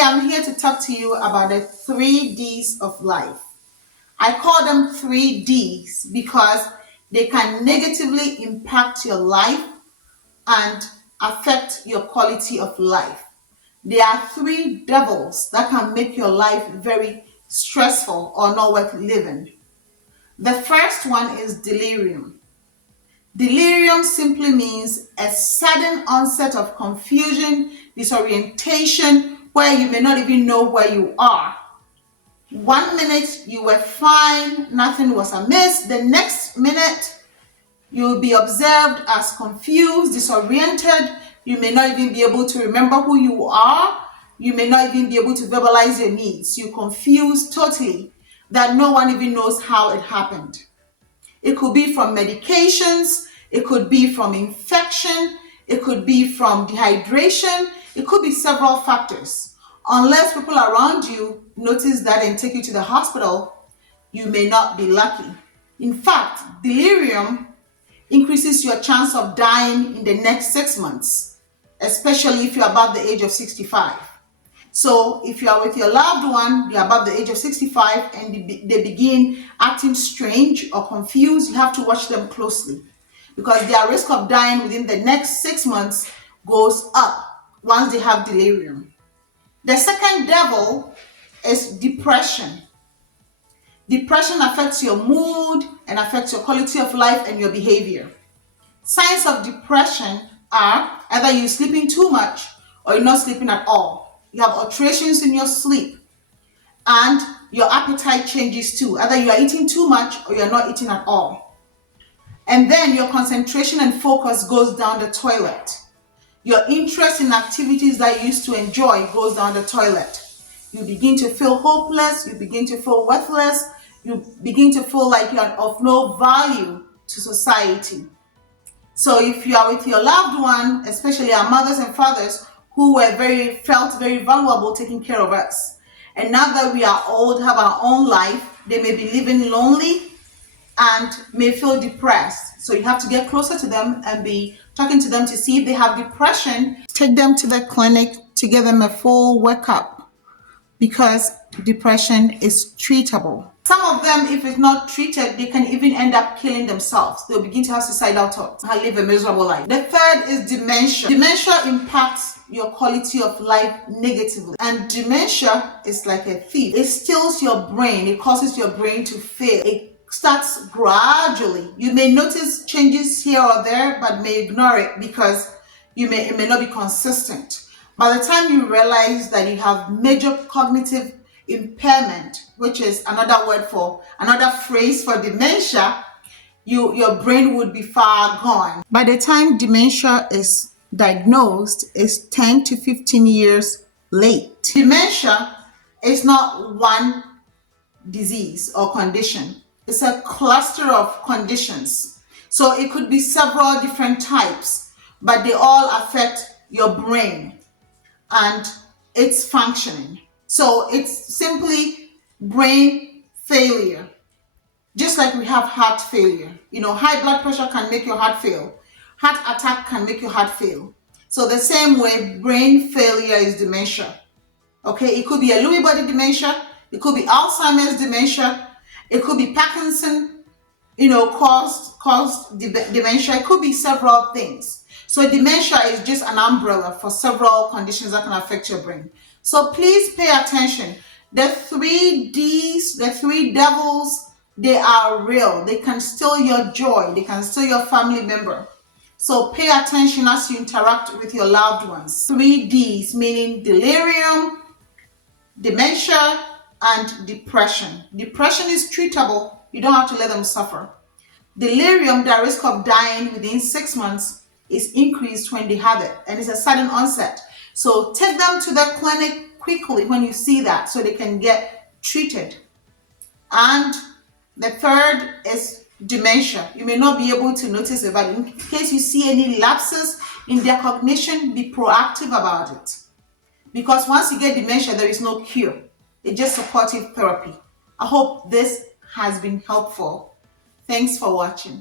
Today I'm here to talk to you about the 3 Ds of life. I call them 3 Ds because they can negatively impact your life and affect your quality of life. There are 3 devils that can make your life very stressful or not worth living. The first one is delirium. Delirium simply means a sudden onset of confusion, disorientation, where you may not even know where you are. 1 minute you were fine, nothing was amiss. The next minute you will be observed as confused, disoriented. You may not even be able to remember who you are. You may not even be able to verbalize your needs. You're confused totally that no one even knows how it happened. It could be from medications, it could be from infection, it could be from dehydration, it could be several factors. Unless people around you notice that and take you to the hospital, you may not be lucky. In fact, delirium increases your chance of dying in the next 6 months, especially if you're above the age of 65. So if you are with your loved one, they're above the age of 65 and they begin acting strange or confused, you have to watch them closely because their risk of dying within the next 6 months goes up once they have delirium. The second devil is depression. Depression affects your mood and affects your quality of life and your behavior. Signs of depression are either you're sleeping too much or you're not sleeping at all. You have alterations in your sleep and your appetite changes too. Either you are eating too much or you're not eating at all. And then your concentration and focus goes down the toilet. Your interest in activities that you used to enjoy goes down the toilet. You begin to feel hopeless, you begin to feel worthless, you begin to feel like you are of no value to society. So if you are with your loved one, especially our mothers and fathers, who felt very valuable taking care of us. And now that we are old, have our own life, they may be living lonely and may feel depressed. So you have to get closer to them and be talking to them to see if they have depression. Take them to the clinic to give them a full workup because depression is treatable. Some of them, if it's not treated, they can even end up killing themselves. They'll begin to have suicidal thoughts and live a miserable life. The third is dementia. Dementia impacts your quality of life negatively. And dementia is like a thief. It steals your brain. It causes your brain to fail. It starts gradually. You may notice changes here or there, but may ignore it because it may not be consistent. By the time you realize that you have major cognitive impairment, which is another phrase for dementia, your brain would be far gone. By the time dementia is diagnosed, it's 10 to 15 years late. Dementia is not one disease or condition. It's a cluster of conditions. So it could be several different types, but they all affect your brain and its functioning. So it's simply brain failure. Just like we have heart failure. High blood pressure can make your heart fail. Heart attack can make your heart fail. So the same way, brain failure is dementia. Okay, it could be a Lewy body dementia. It could be Alzheimer's dementia. It could be Parkinson, caused dementia. It could be several things. So dementia is just an umbrella for several conditions that can affect your brain. So please pay attention. The 3 Ds, the 3 devils, they are real. They can steal your joy. They can steal your family member. So pay attention as you interact with your loved ones. 3 Ds meaning delirium, dementia, and depression. Depression is treatable. You don't have to let them suffer. Delirium, the risk of dying within 6 months is increased when they have it, and it's a sudden onset. So take them to the clinic quickly when you see that so they can get treated. And the third is dementia. You may not be able to notice it, but in case you see any lapses in their cognition, be proactive about it. Because once you get dementia, there is no cure. It's just supportive therapy. I hope this has been helpful. Thanks for watching.